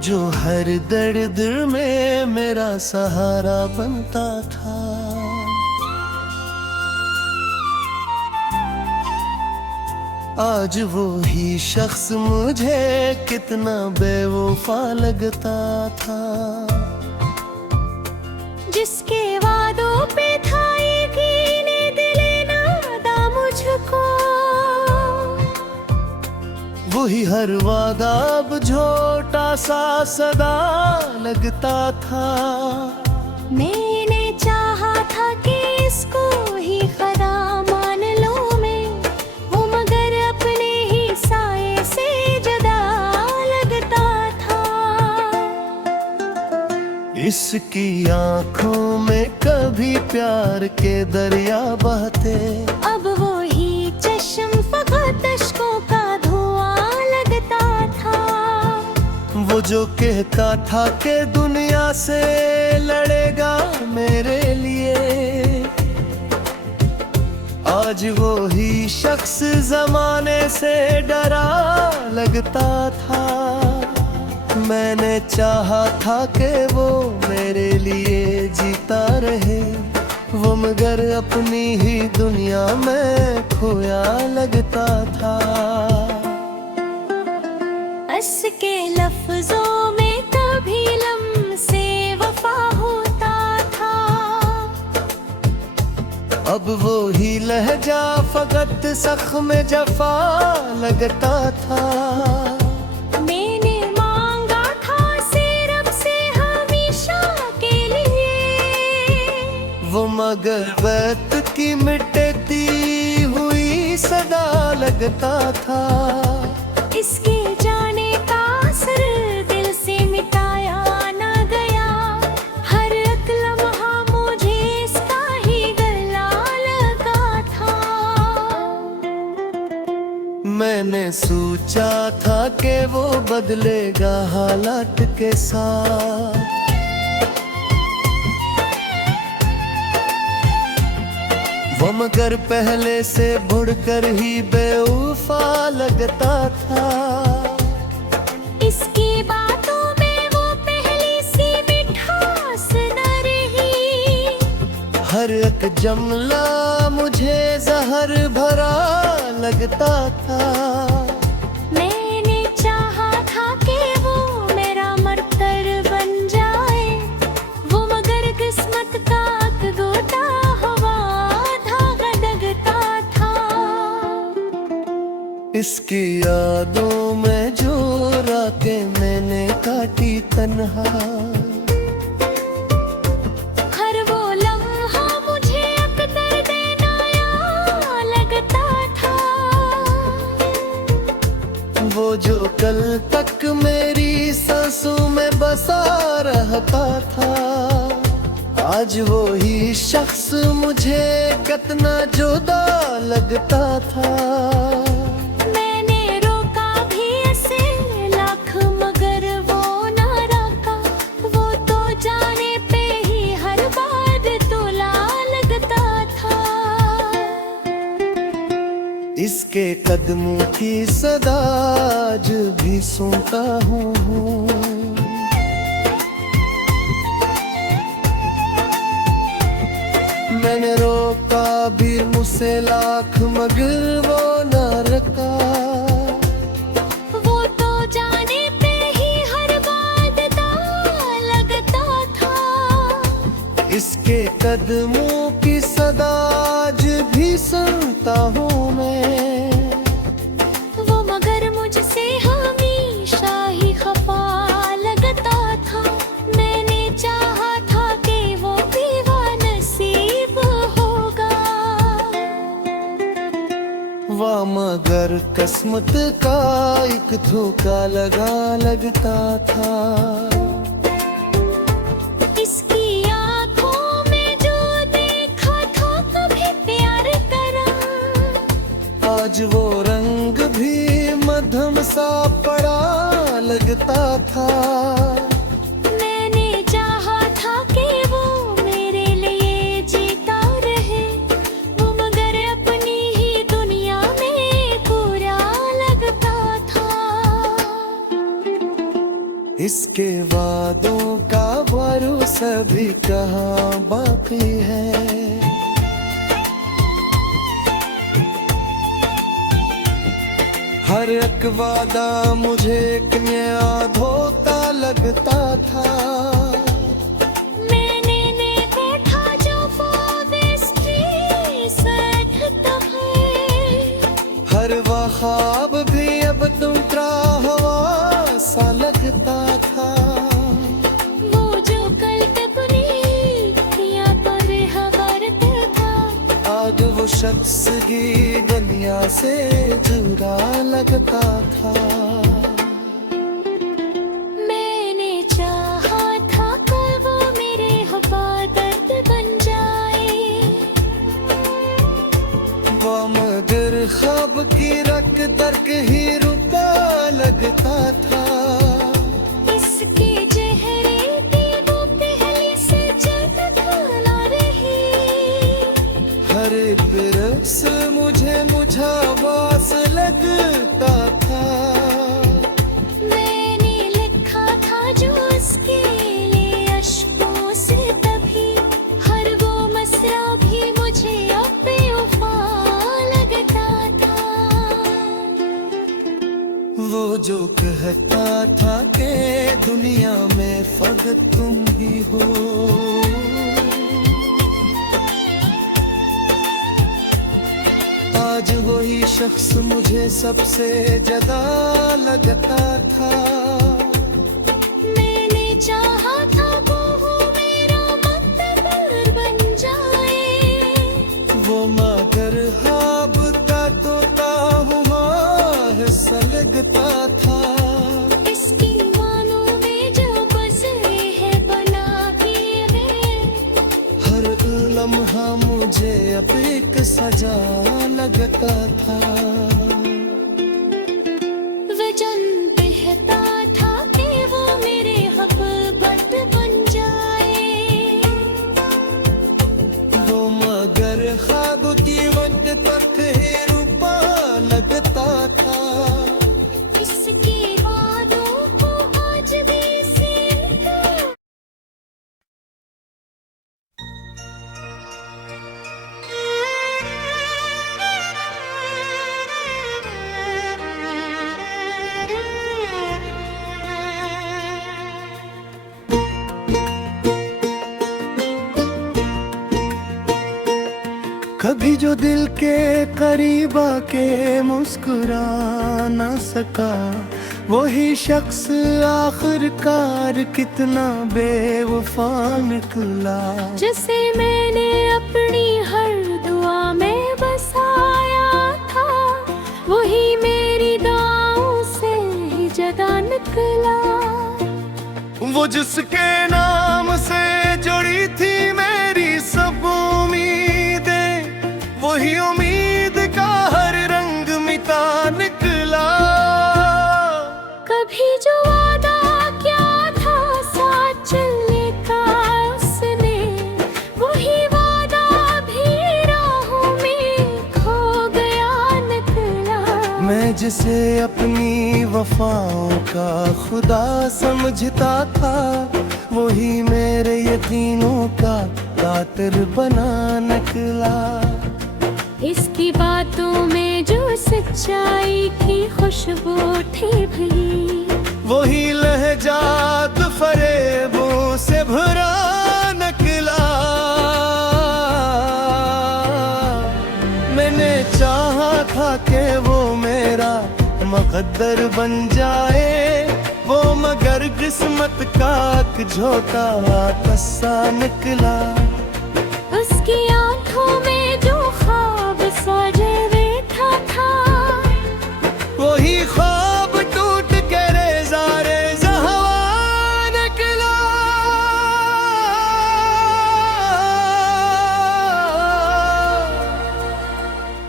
जो हर दर्द में मेरा सहारा बनता था। आज वो ही शख्स मुझे कितना बेवफा लगता था। जिसके वादों पे था यकीन दिल नादा मुझको, वही हर वादा अब झूठा सा सदा लगता था। मैंने चाहा था कि इसको ही खुदा मान लूं मैं, वो मगर अपने ही साए से जुदा लगता था। इसकी आंखों में कभी प्यार के दरिया बहते, अब वो ही चश्म फकत अश्कों का धुआं लगता था। वो जो कहता था कि दुनिया से लड़ेगा मेरे लिए, आज वो ही शख्स जमाने से डरा लगता था। मैंने चाहा था कि वो मेरे लिए जीता रहे, वो मगर अपनी ही दुनिया में खोया लगता था। हंस के लफ्जों में कभी लम्से वफा होता था, अब वो ही लहजा फकत ज़ख्म जफा लगता था। मैंने मांगा था सिर्फ से हमेशा के लिए, वो मगर वक्त की मिटती हुई सदा लगता था। इसके जाने का असर दिल से मिटाया ना गया, हर एक लम्हा मुझे इसका ही गला लगा था। मैंने सोचा था कि वो बदलेगा हालात के साथ, वो मगर पहले से बढ़कर ही बेवफा लगता था। इसकी बातों में वो पहली सी मिठास न रही, हर एक जुमला मुझे जहर भरा लगता था। मैंने चाहा था कि वो मेरा मरतर बन जाए, वो मगर किस्मत का गोता हवा धागा लगता था। इसकी यादों में जो रातें मैंने काटी तन्हा, हर वो लम्हा मुझे अकदर देना लगता था। वो जो कल तक मेरी सांसों में बसा रहता था, आज वो ही शख्स मुझे कितना जुदा लगता था। मैंने रोका भी ऐसे लाख मगर वो ना रोका, वो तो जाने पे ही हर बार तुला लगता था। इसके कदमों की सदा आज भी सुनता हूँ। मैंने रोका भी मुझसे लाख मगर वो ना रखा, वो तो जाने पे ही हर बात लगता था। इसके कदमों की सदा आज भी सुनता हूँ मैं। वो मगर मुझसे हमेशा ही खफा लगता था। मैंने चाहा था कि वो बेनसीब होगा, वाह मगर किस्मत का एक धोखा लगा लगता था। इसकी आंखों में जो देखा था कभी प्यार करा, आज वो रंग भी मध्यम सा पड़ा लगता था। मैंने चाहा था कि वो मेरे लिए जीता रहे, वो मगर अपनी ही दुनिया में पूरा लगता था। इसके सभी कहाँ बाकी है। हर एक वादा मुझे एक नया धोता लगता था। मैंने देखा जो वो वेस्टी सटता है, हर वह ख्वाब भी अब दूसरा हवा सा लगता था। वो जो कल तकनी किया पर हवार था, आज वो शख्स की दुनिया से जुदा लगता था। मैंने चाहा था कल वो मेरे हवा दर्द बन जाए, वो मगर ख्वाब की रक दर्क ही रुपा लगता था। इसके चेहरे की वो पहले से चमकला रही, हर बिरस मुझे मुझावास लगता था। मैंने लिखा था जो उसके लिए अश्कों से तभी, हर वो मसरा भी मुझे अब बेवफा लगता था। वो जो कहता था कि दुनिया में फकत तुम ही हो, आज वही शख्स मुझे सबसे ज्यादा लगता था। मैंने चाहा था वो मेरा मुक़द्दर बन जाए, वो मगर ख्वाब का तोता हुआ हिस्सा लगता था। इसकी मानों में जो बसे है बना के, हर लम्हा मुझे अब एक सजा लगता था। वजन बहता था कि वो मेरे हक़बत बन जाए, वो मगर ख्वाब की वक्त तक ही रुपा लगता था। इसके वादों को आज भी सिलता। कभी जो दिल के करीब आके मुस्कुरा ना सका, वही शख्स आखिरकार कितना बेवफा निकला। जिसे मैंने अपनी हर दुआ में बसाया था, वही मेरी दुआओं से ही जदा निकला। वो जिसके नाम से जुड़ी थी मेरी सब उम्मीदें, वही उम्मीद का हर रंग मिटा निकला। कभी जो वादा क्या था साथ चलने का उसने, वही वादा भी राहों में खो गया निकला। मैं जिसे अपनी वफाओं का खुदा समझता था, वही मेरे यकीनों का कातिल बना निकला। इसकी बातों में जो सच्चाई की खुशबू थी भली, वही लहजात फरेबों से भरा निकला। मैंने चाहा था कि वो मेरा मुक़द्दर बन जाए, वो मगर किस्मत का एक झोंका कस्सा निकला। उसकी आंखों में जो ख्वाब सजे बैठा था, वही ख्वाब टूट के रेज़ा रेज़ा हवा निकला।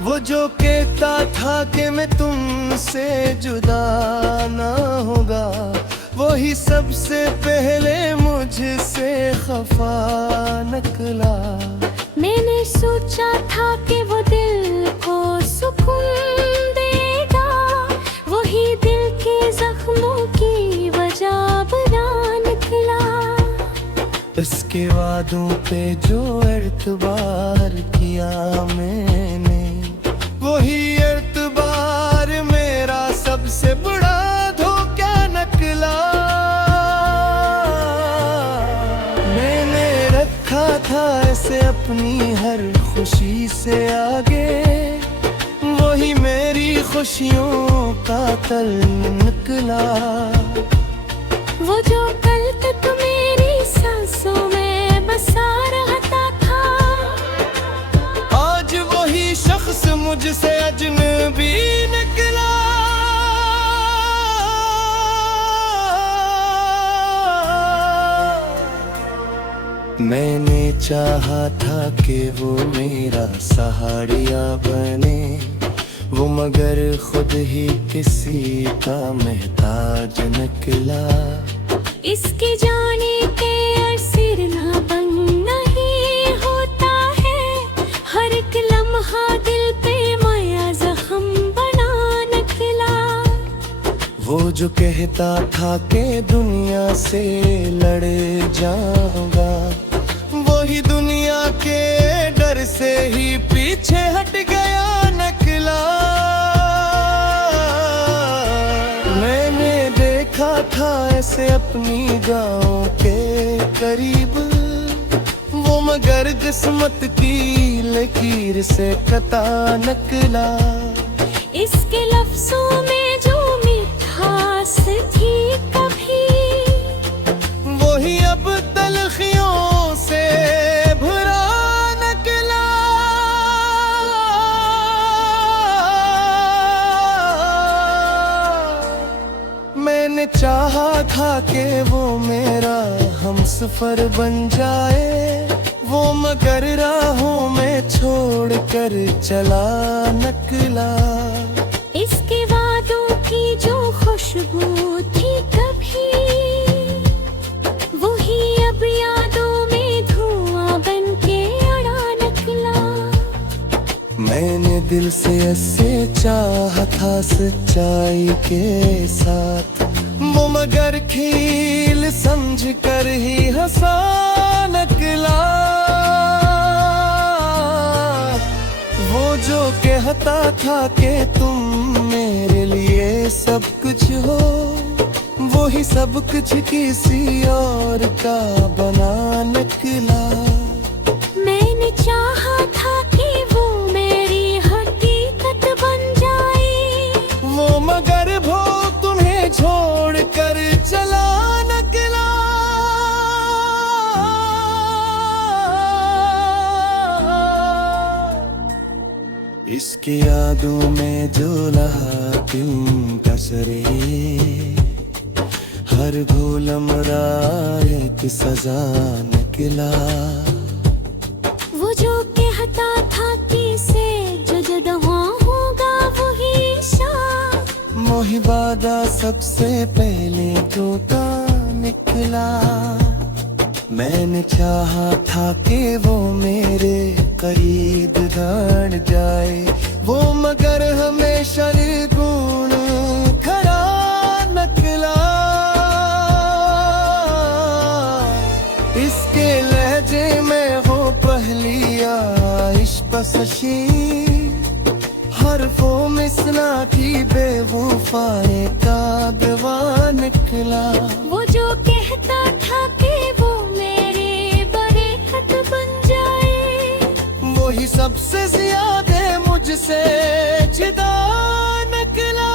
वो जो कहता था कि मैं तुमसे जुदा ना होगा, वही सबसे पहले मुझसे खफा निकला। मैंने सोचा था कि वो दिल को सुकून देगा, वही दिल के जख्मों की वजह बना निकला। इसके वादों पे जो एतबार किया मैंने, वही एतबार मेरा सबसे बड़ा धोखा निकला। मैंने रखा था इसे अपनी हर खुशी से आगे, वही मेरी खुशियों का तल निकला। वो जो कल तक मेरी सांसों में बसा रहता था, आज वही शख्स मुझसे अजनबी निकला। मैंने चाहा था कि वो मेरा सहारिया बने, वो मगर खुद ही किसी का मोहताज निकला। इसके जाने के अरसिर ना बन नहीं होता है, हर एक लम्हा दिल पे माया जख्म बना निकला। वो जो कहता था कि दुनिया से लड़ जाऊंगा, वही दुनिया के डर से ही पीछे हट गया निकला। मैंने देखा था ऐसे अपनी गाँव के करीब, वो मगर किस्मत की लकीर से कता निकला। इसके लफ्जों में जो मिठास थी कभी, वही अब तलखियों से भरा निकला। मैंने चाहा था कि वो मेरा हमसफर बन जाए, वो मगर राहों में छोड़ कर चला निकला। इसके वादों की जो खुशबू थी कभी, वही अब यादों में धुआं बन के अड़ा निकला। मैंने दिल से ऐसे चाहा था सच्चाई के साथ, वो मगर खेल समझ कर ही हंसा निकला। वो जो कहता था कि तुम मेरे लिए सब कुछ हो, वही सब कुछ किसी और का बना निकला। मैंने चाहा था कि वो मेरी हकीकत बन जाए, वो मगर वो तुम्हें छोड़ कर चला निकला। इसकी यादों में जो लहा क्यों कसरे, हर भूल मरा एक सजा निकला। वो जो कहता था कि से जो जुदा होगा वही शाम, मोहि वादा सबसे पहले टूटा निकला। मैंने चाहा था कि वो मेरे करीब गाड़ जाए, वो मगर हमेशा निर्गुण खड़ा निकला। इसके लहजे में वो पहली आइश पसशी, हरफों में सना की बेवफाई का दवा निकला। वो जो कहता था कि वो मेरे बड़े खत बन जाए, वही सबसे ज्यादा मुझसे जुदा निकला।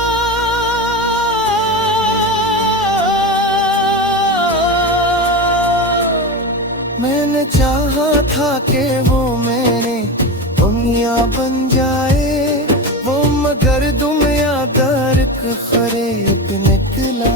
मैंने चाहा था कि वो मेरे दुनिया बन जाए, वो मगर दुनिया दर्क खरीब निकला।